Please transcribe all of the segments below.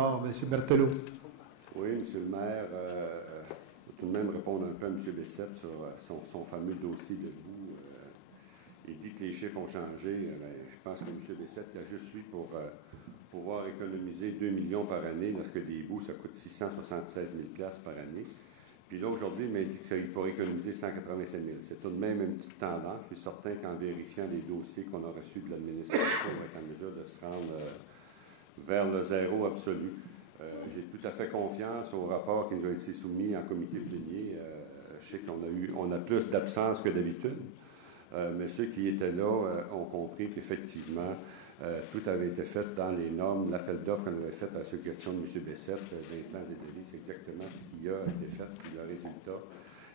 M. Berthelot. Oui, M. le maire, tout de même répondre un peu à M. Bessette sur son fameux dossier de boue. Il dit que les chiffres ont changé. Je pense que M. Bessette il a juste lui pour pouvoir économiser 2 millions par année lorsque des boues, ça coûte 676 000 par année. Puis là, aujourd'hui, il m'a dit qu'il pourrait économiser 185 000. C'est tout de même une petite tendance. Je suis certain qu'en vérifiant les dossiers qu'on a reçus de l'administration, on va être en mesure de se rendre vers le zéro absolu. J'ai tout à fait confiance au rapport qui nous a été soumis en comité plénier. Je sais qu'on a plus d'absence que d'habitude, mais ceux qui étaient là ont compris qu'effectivement, tout avait été fait dans les normes. L'appel d'offres qu'on avait fait à la suggestion de M. Bessette, d'implants et de lits, c'est exactement ce qui a été fait. Puis le résultat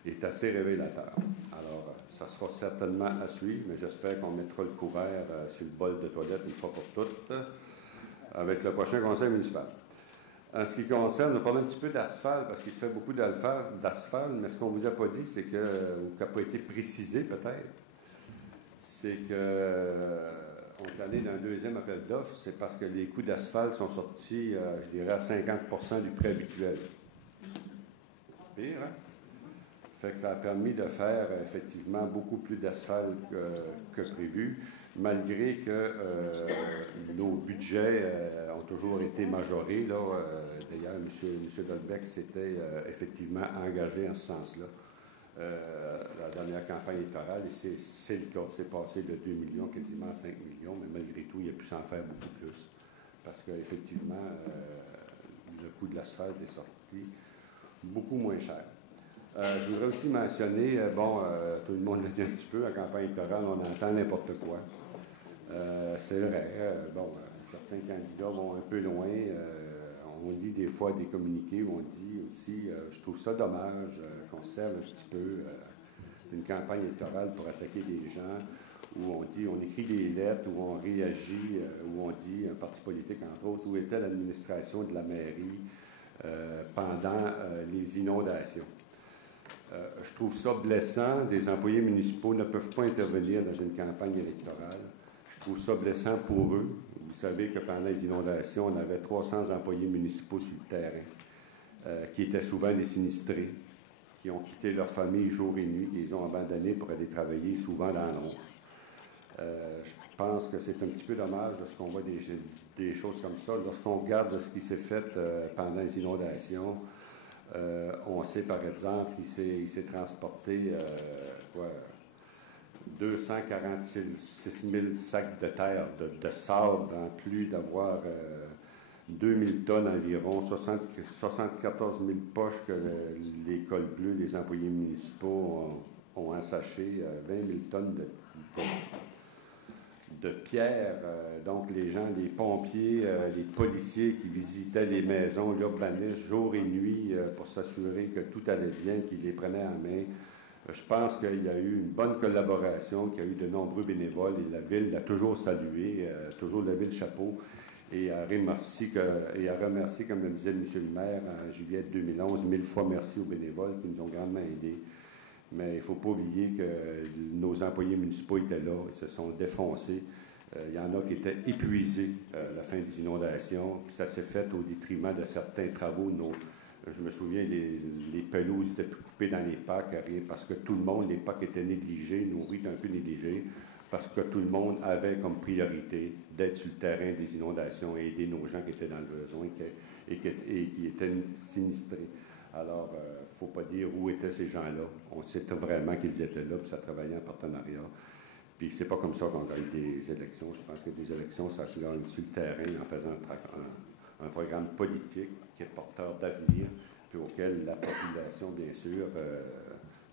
est assez révélateur. Alors, ça sera certainement à suivre, mais j'espère qu'on mettra le couvert sur le bol de toilette une fois pour toutes avec le prochain conseil municipal. En ce qui concerne, on parle un petit peu d'asphalte, parce qu'il se fait beaucoup d'asphalte, mais ce qu'on ne vous a pas dit, c'est que, ou qui n'a pas été précisé peut-être, c'est qu'on est allé dans un deuxième appel d'offres, c'est parce que les coûts d'asphalte sont sortis, je dirais, à 50% du prix habituel. Pire, hein? Fait que ça a permis de faire effectivement beaucoup plus d'asphalte que prévu, malgré que nos budgets ont toujours été majorés. D'ailleurs, M. Dolbeck s'était effectivement engagé en ce sens-là. La dernière campagne électorale, et c'est le cas. C'est passé de 2 millions quasiment à 5 millions, mais malgré tout, il a pu s'en faire beaucoup plus. Parce qu'effectivement, le coût de l'asphalte est sorti beaucoup moins cher. Je voudrais aussi mentionner, tout le monde l'a dit un petit peu, à la campagne électorale, on entend n'importe quoi. C'est vrai, certains candidats vont un peu loin. On lit des fois des communiqués où on dit aussi, je trouve ça dommage qu'on se serve un petit peu d'une campagne électorale pour attaquer des gens, où on dit, on écrit des lettres, où on réagit, où on dit, un parti politique entre autres, où était l'administration de la mairie pendant les inondations. Je trouve ça blessant. Des employés municipaux ne peuvent pas intervenir dans une campagne électorale. Je trouve ça blessant pour eux. Vous savez que pendant les inondations, on avait 300 employés municipaux sur le terrain, qui étaient souvent des sinistrés, qui ont quitté leur famille jour et nuit, qui les ont abandonnés pour aller travailler souvent dans l'ombre. Je pense que c'est un petit peu dommage lorsqu'on voit des choses comme ça. Lorsqu'on regarde ce qui s'est fait pendant les inondations, on sait par exemple qu'il s'est transporté 246 000 sacs de terre, de sable, en plus d'avoir 2000 tonnes environ, 74 000 poches que les cols bleus, les employés municipaux ont ensachées, 20 000 tonnes de pierres. Donc les gens, les pompiers, les policiers qui visitaient les maisons, l'urbanisme jour et nuit pour s'assurer que tout allait bien, qu'ils les prenaient en main. Je pense qu'il y a eu une bonne collaboration, qu'il y a eu de nombreux bénévoles et la Ville l'a toujours salué, toujours levé le chapeau et a remercié, comme le disait M. le maire en juillet 2011, 1000 fois merci aux bénévoles qui nous ont grandement aidés. Mais il ne faut pas oublier que nos employés municipaux étaient là, ils se sont défoncés. Il y en a qui étaient épuisés à la fin des inondations. Puis ça s'est fait au détriment de certains travaux. Je me souviens, les pelouses étaient coupées dans les parcs parce que tout le monde, les parcs étaient négligés, nos rues étaient un peu négligées, parce que tout le monde avait comme priorité d'être sur le terrain des inondations et aider nos gens qui étaient dans le besoin et qui étaient sinistrés. Alors, il ne faut pas dire où étaient ces gens-là. On sait vraiment qu'ils étaient là, puis ça travaillait en partenariat. Puis c'est pas comme ça qu'on gagne des élections. Je pense que des élections, ça se gagne sur le terrain en faisant un programme politique qui est porteur d'avenir, puis auquel la population, bien sûr,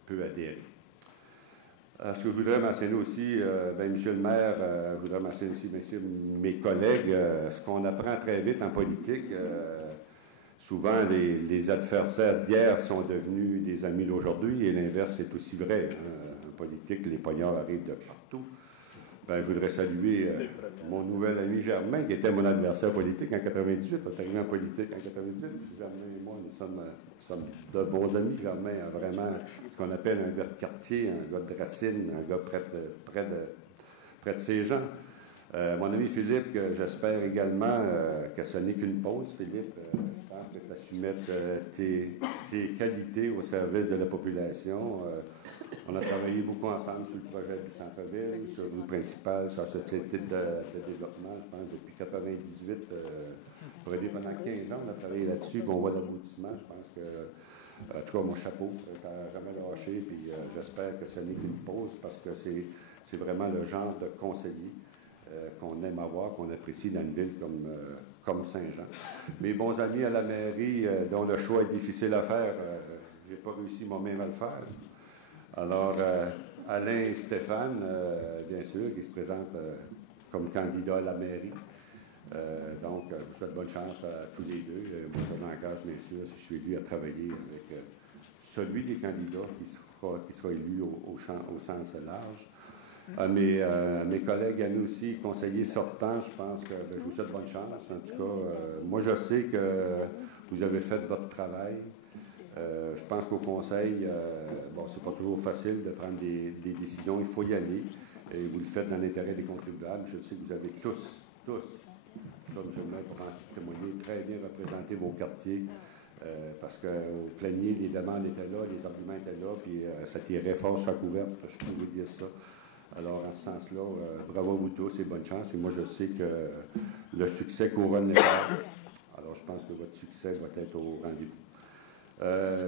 peut adhérer. Ce que je voudrais mentionner aussi, Monsieur le maire, je voudrais mentionner aussi, bien sûr, mes collègues, ce qu'on apprend très vite en politique, souvent les adversaires d'hier sont devenus des amis d'aujourd'hui, et l'inverse est aussi vrai. En politique, les poignards arrivent de partout. Je voudrais saluer mon nouvel ami Germain, qui était mon adversaire politique en 98. On est arrivé en politique en 98. Germain et moi, nous sommes de bons amis. Germain a vraiment ce qu'on appelle un gars de quartier, un gars de racine, un gars près de ses gens. Mon ami Philippe, j'espère également que ce n'est qu'une pause, Philippe. Je pense que tu as su mettre tes qualités au service de la population. On a travaillé beaucoup ensemble sur le projet du centre-ville, sur le principal, sur ce type de développement, je pense, depuis 1998. Pendant 15 ans, on a travaillé là-dessus, on voit l'aboutissement. Je pense que, en tout cas, mon chapeau, tu n'as jamais lâché, puis j'espère que ce n'est qu'une pause parce que c'est vraiment le genre de conseiller qu'on aime avoir, qu'on apprécie dans une ville comme Saint-Jean. Mes bons amis à la mairie, dont le choix est difficile à faire, je n'ai pas réussi moi-même à le faire. Alors, Alain et Stéphane, bien sûr, qui se présentent comme candidats à la mairie. Donc, je vous souhaite bonne chance à tous les deux. Moi, je m'engage, bien sûr, si je suis élu, à travailler avec celui des candidats qui sera élu au sens large. Mes collègues à nous aussi, conseillers sortants, je pense que je vous souhaite bonne chance. En tout cas, moi, je sais que vous avez fait votre travail. Je pense qu'au conseil, bon, c'est pas toujours facile de prendre des décisions. Il faut y aller. Et vous le faites dans l'intérêt des contribuables. Je sais que vous avez tous, comme je le mets pour en témoigner, très bien représenté vos quartiers. Parce que au plénier, les demandes étaient là, les arguments étaient là, puis ça tirait fort sur la couverte, je peux vous dire ça. Alors, en ce sens-là, bravo à vous tous et bonne chance. Et moi, je sais que le succès couronne l'effort. Alors, je pense que votre succès va être au rendez-vous.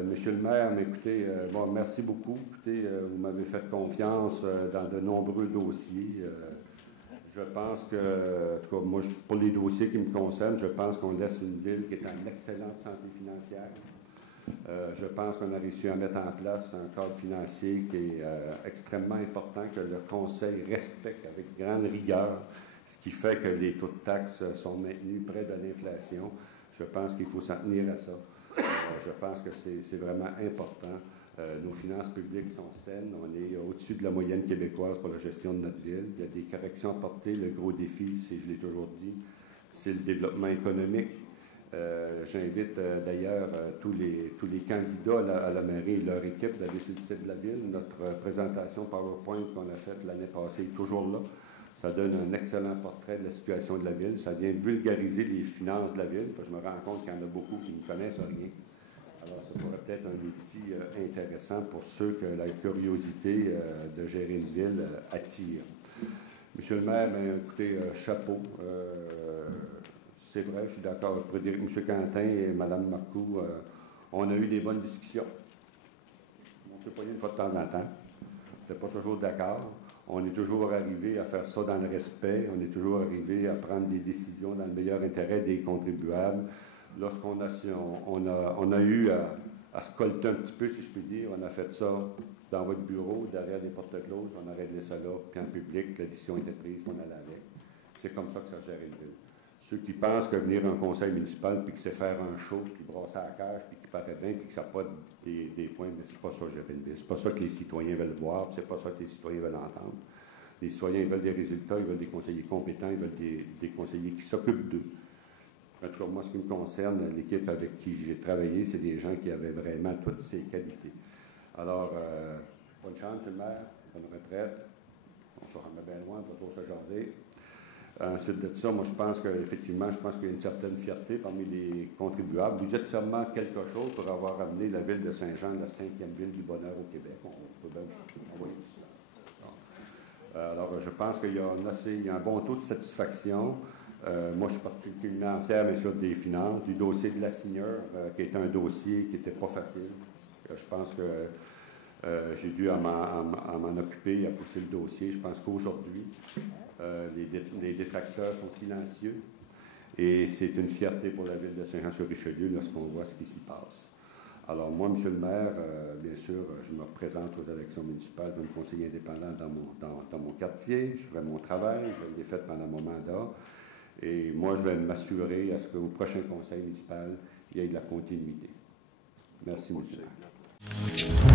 Monsieur le maire, écoutez, bon, merci beaucoup. Écoutez, vous m'avez fait confiance dans de nombreux dossiers. Je pense que, en tout cas, moi, pour les dossiers qui me concernent, je pense qu'on laisse une ville qui est en excellente santé financière. Je pense qu'on a réussi à mettre en place un cadre financier qui est extrêmement important, que le Conseil respecte avec grande rigueur, ce qui fait que les taux de taxes sont maintenus près de l'inflation. Je pense qu'il faut s'en tenir à ça. Je pense que c'est vraiment important. Nos finances publiques sont saines. On est au-dessus de la moyenne québécoise pour la gestion de notre ville. Il y a des corrections à porter. Le gros défi, je l'ai toujours dit, c'est le développement économique. J'invite d'ailleurs tous les candidats à la mairie et leur équipe d'aller sur le site de la ville. Notre présentation PowerPoint qu'on a faite l'année passée est toujours là. Ça donne un excellent portrait de la situation de la ville. Ça vient vulgariser les finances de la ville. Parce que je me rends compte qu'il y en a beaucoup qui ne connaissent rien. Alors, ce serait peut-être un outil intéressant pour ceux que la curiosité de gérer une ville attire. Monsieur le maire, écoutez, chapeau. C'est vrai, je suis d'accord. M. Quentin et Mme Marcoux, on a eu des bonnes discussions. On s'est poigné une fois de temps en temps. On n'était pas toujours d'accord. On est toujours arrivé à faire ça dans le respect. On est toujours arrivé à prendre des décisions dans le meilleur intérêt des contribuables. Lorsqu'on a eu à se colter un petit peu, si je puis dire, on a fait ça dans votre bureau, derrière des portes closes. On a réglé ça là, puis en public, la décision était prise, on allait avec. C'est comme ça que ça gère une ville. Ceux qui pensent que venir à un conseil municipal, puis que c'est faire un show, puis brasser à la cage, puis qui paraît bien, puis que ça n'a pas des points, mais c'est pas ça gérer une ville. C'est pas ça que les citoyens veulent voir, c'est pas ça que les citoyens veulent entendre. Les citoyens, ils veulent des résultats, ils veulent des conseillers compétents, ils veulent des conseillers qui s'occupent d'eux. En tout cas, moi, ce qui me concerne, l'équipe avec qui j'ai travaillé, c'est des gens qui avaient vraiment toutes ces qualités. Alors, bonne chance, M. le maire, bonne retraite. On se remet bien loin, pas trop se jaser. Ensuite de ça, moi, je pense qu'effectivement, qu'il y a une certaine fierté parmi les contribuables. Vous êtes sûrement quelque chose pour avoir amené la ville de Saint-Jean, la 5e ville du bonheur au Québec. On peut bien envoyer tout ça. Alors, je pense qu'il y a un bon taux de satisfaction. Moi, je suis particulièrement fier, bien sûr, des finances, du dossier de la Seigneur, qui est un dossier qui n'était pas facile. Je pense que j'ai dû m'en occuper, à pousser le dossier. Je pense qu'aujourd'hui, les détracteurs sont silencieux et c'est une fierté pour la ville de Saint-Jean-sur-Richelieu lorsqu'on voit ce qui s'y passe. Alors moi, M. le maire, bien sûr, je me présente aux élections municipales comme conseiller indépendant dans mon quartier. Je ferai mon travail, je l'ai fait pendant mon mandat. Et moi, je vais m'assurer à ce qu'au prochain conseil municipal, il y ait de la continuité. Merci, M. le maire.